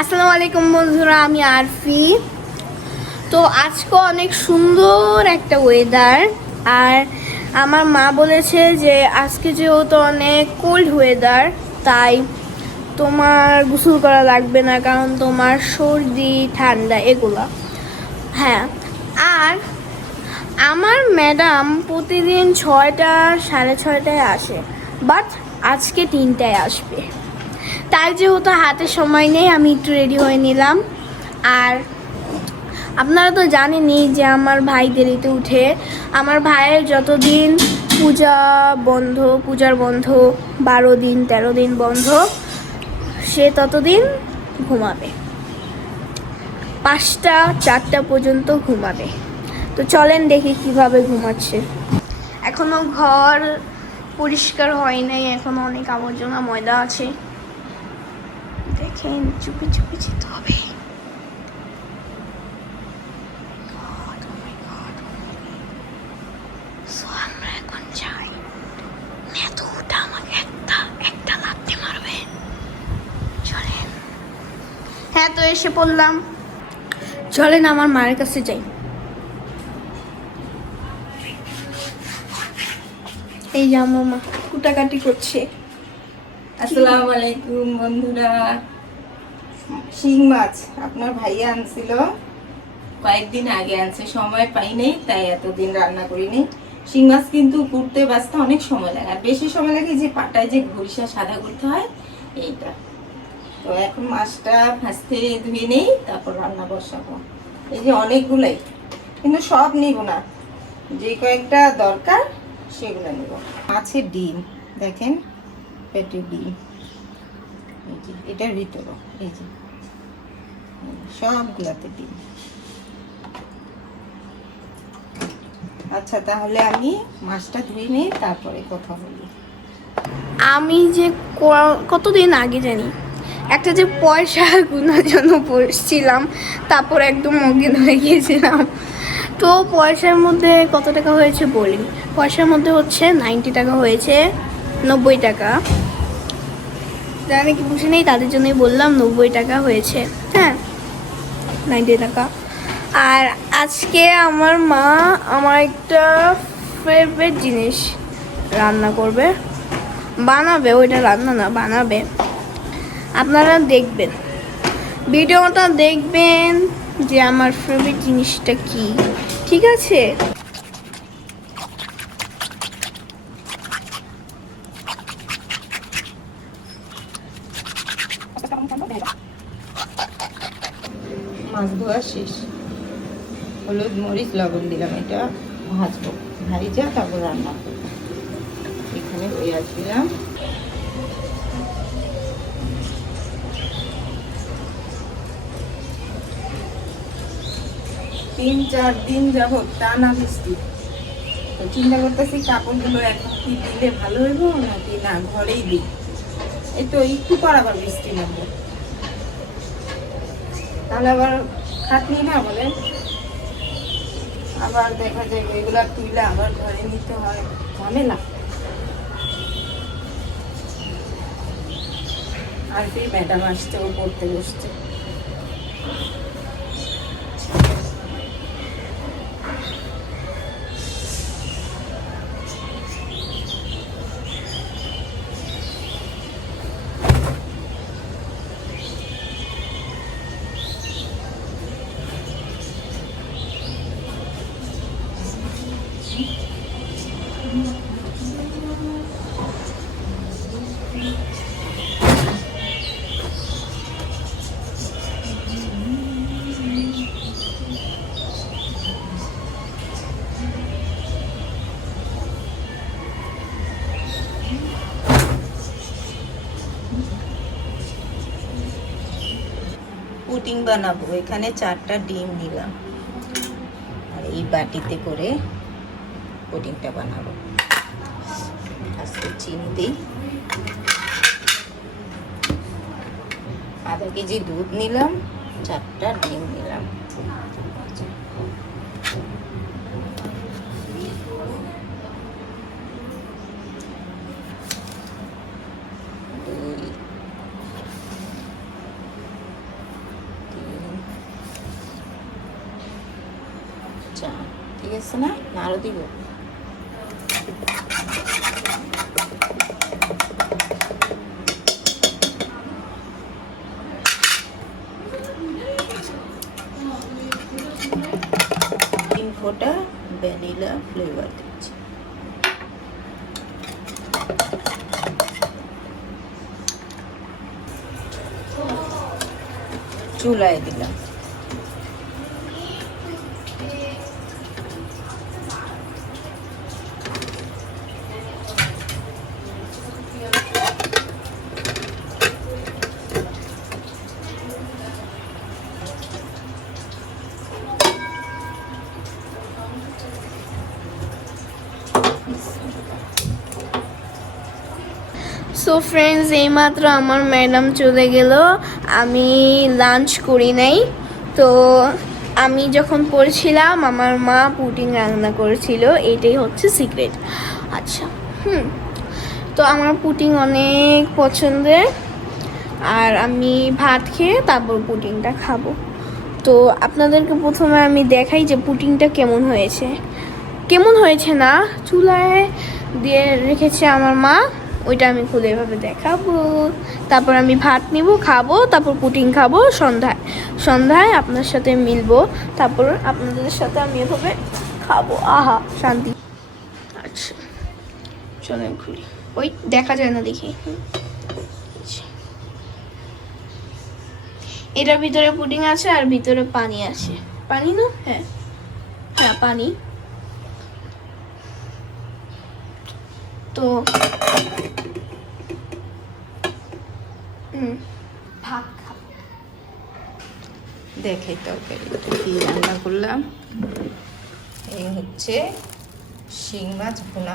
আসসালামু আলাইকুম বন্ধুরা, আমি আরফি। তো আজকে অনেক সুন্দর একটা ওয়েদার আর আমার মা বলেছে যে আজকে যেহেতু অনেক কোল্ড ওয়েদার তাই তোমার গোসল করা লাগবে না, কারণ তোমার সর্দি, ঠান্ডা এগুলো। হ্যাঁ আর আমার ম্যাডাম প্রতিদিন ছয়টা, সাড়ে ছয়টায় আসে বাট আজকে তিনটায় আসবে। তাই যেহেতু হাতে সময় নেই, আমি একটু রেডি হয়ে নিলাম। আর আপনারা তো জানেনই যে আমার ভাই দেরিতে উঠে। আমার ভাইয়ের যতদিন পূজা বন্ধ, পূজার বন্ধ, বারো দিন, তেরো দিন বন্ধ, সে ততদিন ঘুমাবে। পাঁচটা, চারটা পর্যন্ত ঘুমাবে। তো চলেন দেখি কীভাবে ঘুমাচ্ছে। এখনও ঘর পরিষ্কার হয় নাই, এখনও অনেক আবর্জনা ময়দা আছে। দেখেন, চুপি চুপি যেতে হবে। হ্যাঁ তো এসে পড়লাম। চলেন আমার মায়ের কাছে যাই। এই যে আমার মা, কুটাকাটি করছে। আসসালামু আলাইকুম বন্ধুরা। শিং মাছ আপনার ভাইয়া আনছিল। কয়েকদিন আগে আনছে, সময় পাই নাই, তাই এতদিন রান্না করিনি। শিং মাছ কিন্তু কুটতে বাঁচতে অনেক সময় লাগে। আর বেশি সময় লাগে যে পাটায় যে ঘুরিসা সাদা করতে হয়, এইটা। তো এখন মাছটা ফাঁসতে ধুয়ে নেই, তারপর রান্না বসাবো। এই যে অনেকগুলোই, কিন্তু সব নিব না। যে কয়েকটা দরকার, সেগুলো নেব। মাছের ডিম, দেখেন। পেটে ডিম এই যে, এটার ভিতরে, এই যে। সবগুলাতে ডিম আচ্ছা তাহলে আমি মাছটা ধুয়ে নিই তারপরে কথা বলি আমি যে কতদিন আগে জানি, একটা যে পয়সা গুনার জন্য পড়ছিলাম, তারপর একদম অজ্ঞান হয়ে গিয়েছিলাম। তো পয়সার মধ্যে কত টাকা হয়েছে বলি? পয়সার মধ্যে হচ্ছে নাইনটি টাকা হয়েছে। নব্বই টাকা। যারা নাকি বুঝে নেই? তাদের জন্যই বললাম নব্বই টাকা হয়েছে। হ্যাঁ নাইনটি টাকা। আর আজকে আমার মা আমার একটা ফেভারিট জিনিস রান্না করবে। বানাবে, ওইটা রান্না না, বানাবে। আপনারা দেখবেন। ভিডিওটা দেখবেন যে আমার ফেভারিট জিনিসটা কি। ঠিক আছে? মাছ ধোয়া শেষ। হলুদ, মরিচ, লবণ দিলাম, এটা ভাজবো। ভাইজা তারপর রান্না করব। এখানে পেঁয়াজ দিলাম তিন, চার দিন যাবত টানা বৃষ্টি। তো চিন্তা করতেছি, কাপড়গুলো এখন কি দিলে ভালো হইব নাকি না, ঘরেই দিই। এই তো, একটু পর আবার বৃষ্টি নামবে। তাহলে আবার খাটনি না বলে? আবার দেখা যায় এগুলো তুলে আবার ঘরে নিতে হয়। ঝামেলা। আর কি ম্যাডাম আসছে, ও পড়তে বসছে। পুটিং বানাবো। এখানে চারটা ডিম নিলাম। আর এই বাটিতে করে পুটিংটা বানাবো। আজকে চিনি দিই। আধা কেজি দুধ নিলাম, চারটা ডিম নিলাম দুই চা ঠিক আছে না আরও দিব তিন ফোঁটা ভ্যানিলা ফ্লেভার দিচ্ছি চুলায় দিলাম। সো ফ্রেন্ডস এইমাত্র আমার ম্যাডাম চলে গেল। আমি লাঞ্চ করি নাই। তো আমি যখন পড়ছিলাম, আমার মা পুটিং রান্না করেছিল। এটাই হচ্ছে সিক্রেট আচ্ছা হুম। তো আমার পুটিং অনেক পছন্দের। আর আমি ভাত খেয়ে তারপর পুটিংটা খাব। তো আপনাদেরকে প্রথমে আমি দেখাই যে পুটিংটা কেমন হয়েছে। কেমন হয়েছে না? চুলায় দিয়ে রেখেছে আমার মা। ওইটা আমি খুলে এভাবে দেখাবো। তারপর আমি ভাত নিব, খাব, তারপর পুটিং খাব, সন্ধ্যায়। সন্ধ্যায় আপনার সাথে মিলবো, তারপর আপনাদের সাথে আমি এভাবে খাব। আহা, শান্তি। আচ্ছা চলেন খুলি ওই দেখা যায় না দেখি। এটার ভিতরে পুডিং আছে আর ভিতরে পানি আছে। পানি না? হ্যাঁ। হ্যাঁ পানি। তো ভাত খাব দেখাই তরকারিটা কি রান্না করলাম। এই হচ্ছে শিং মাছ ভুনা।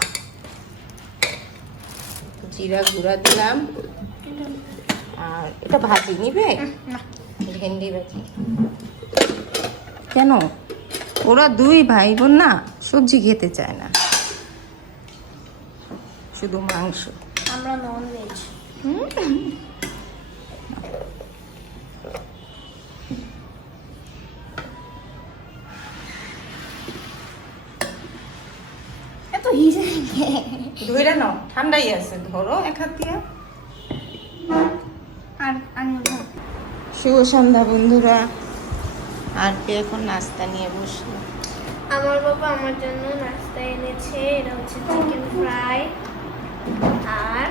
জিরা গুঁড়া দিলাম। আর এটা ভাজি নিবে? ভেন্ডি ভাজি। কেন? ওরা দুই ভাই বোন না সবজি খেতে চায় না। শুধু মাংস। আমরা নন ভেজ নাও আছে ধরো এক হাত দিয়া। আর আমি শুভ সন্ধ্যা বন্ধুরা। আর কে এখন নাস্তা নিয়ে বসল? আমার বাবা আমার জন্য নাস্তা এনেছে এটা হচ্ছে চিকেন ফ্রাই আর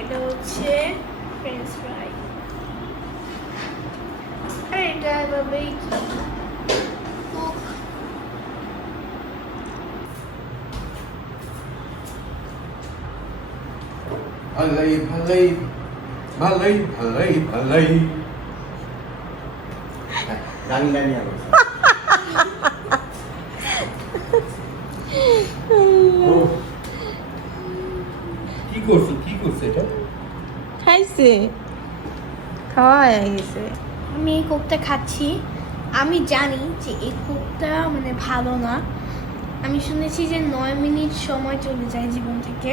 এটা হচ্ছে ফ্রেঞ্চ ফ্রাই আর এটা এভাবেই ভালাই ভালাই ভালাই ভালাই ভালাই। গান গানি আমার কি করছ কি করছ এটা? খাইছে। খাওয়া হয়ে গেছে আমি এই কোকটা খাচ্ছি। আমি জানি যে এই কোকটা মানে ভালো না। আমি শুনেছি যে নয় মিনিট সময় চলে যায় জীবন থেকে।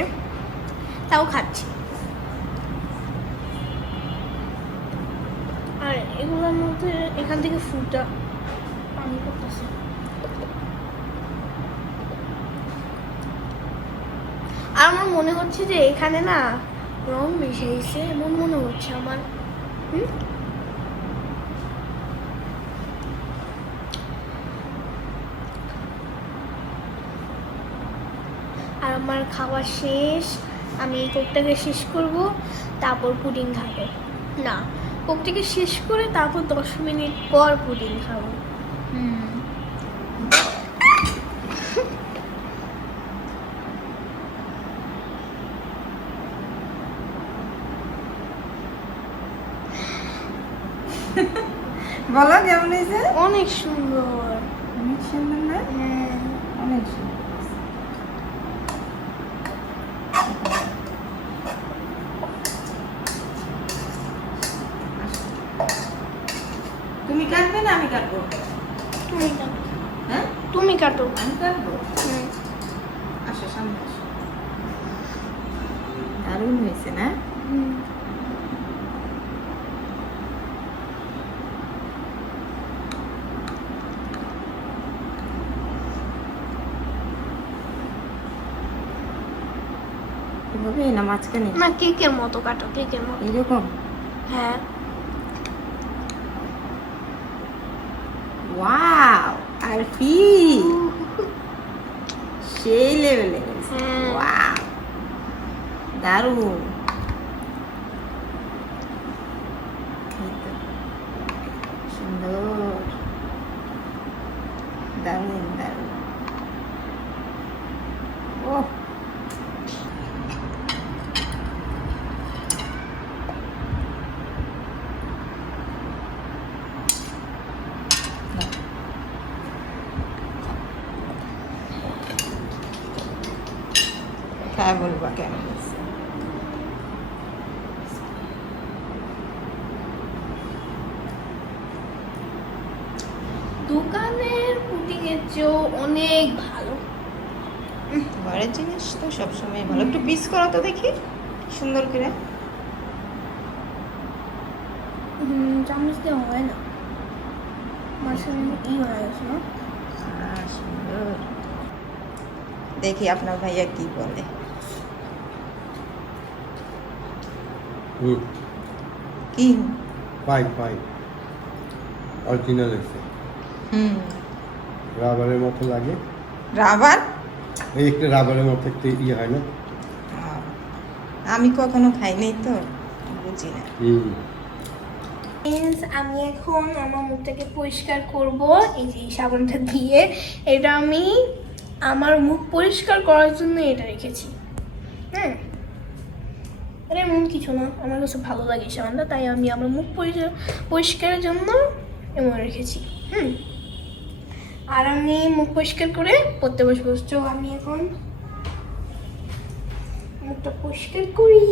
তাও খাচ্ছি। আর এগুলোর মধ্যে এখান থেকে ফুটা পানি করতেছে আর আমার মনে হচ্ছে যে এখানে না রং মিশাইছে এমন মনে হচ্ছে আমার। আর আমার খাওয়া শেষ, আমি এই কোকটাকে শেষ করব, তারপর পুডিং খাব। না কোকটাকে শেষ করে তারপর দশ মিনিট পর পুডিং খাব। হুম। বলো কেমন হয়েছে? অনেক সুন্দর। আমি কাটবো দারুণ হয়েছে না? হবে না মাঝখানে? মতো কাটো কেকের মতো। এরকম? হ্যাঁ। ওয়াও আর ফি লেভেলে হ্যাঁ। ওয়াও দারুণ এই তো। সুন্দর দারুণ দারুণ ও খায় বলবা কেমন হয়েছে দোকানের পুডিং এর চেয়েও অনেক ভালো। ঘরের জিনিস তো সবসময় ভালো। একটু পিস করো তো দেখি সুন্দর করে। হুম, চামচ দিয়ে হয় না। ই হয়ে সুন্দর। দেখি আপনার ভাইয়া কি বলে। হুম কি? পাই পাই অরিজিনাল এসে। হুম। রাবারের মতো লাগে। রাবার? এই একটা রাবারের মতো একটা ইয়ে হয় না? আমি কখনো খাই নাই তো বুঝি না। হুম। আমি এখন আমার মুখটাকে পরিষ্কার করব এই যে সাবানটা দিয়ে। এটা আমি আমার মুখ পরিষ্কার করার জন্য এটা রেখেছি। হ্যাঁ? এটা এমন কিছু না আমার কাছে ভালো লাগে এই সাবানটা তাই আমি আমার মুখ পরিষ্কার পরিষ্কারের জন্য এমন রেখেছি। হুম? আর আমি মুখ পরিষ্কার করে পড়তে বসবো। তো আমি এখন মুখটা পরিষ্কার করি।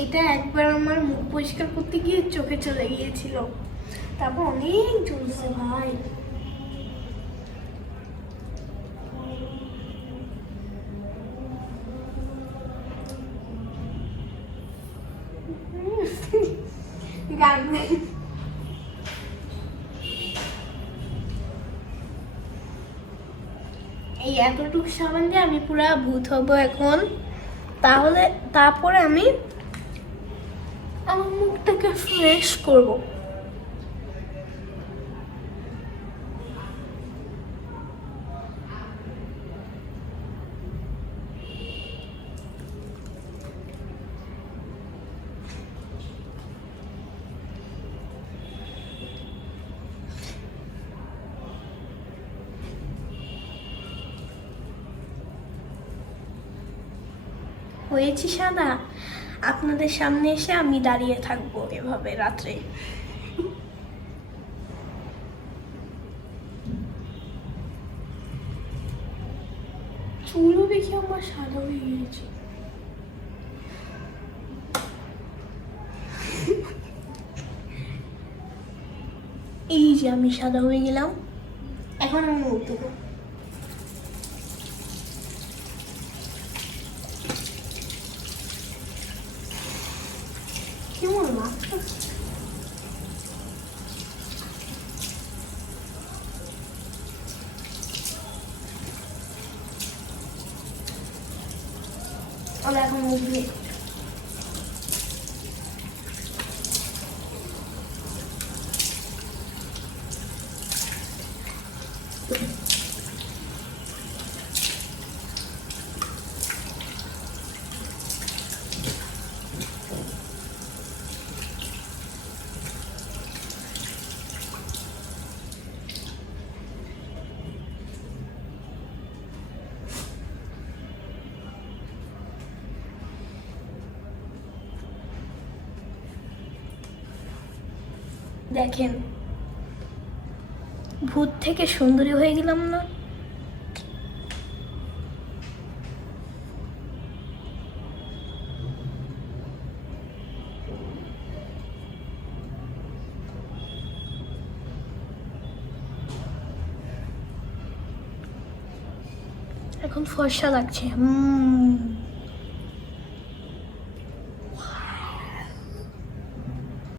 এটা একবার আমার মুখ পরিষ্কার করতে গিয়ে চোখে চলে গিয়েছিল। তারপর অনেক জ্বলছে ভাই। এই এতটুকু সাবান দিয়ে আমি পুরা ভূত হব এখন। তাহলে তারপরে আমি মুখটাকে ফ্রেশ করব। হয়েছি সাদা। আপনাদের সামনে এসে আমি দাঁড়িয়ে থাকব এভাবে রাত্রে। চুলও দেখি আমার সাদা হয়ে গিয়েছে। এই যে আমি সাদা হয়ে গেলাম, এখন আমি মুখ দেবো কেমন লাগছে আমরা এখন মুখ দিয়ে দেখেন ভূত থেকে সুন্দরী হয়ে গেলাম না? এখন ফর্সা লাগছে। হুম।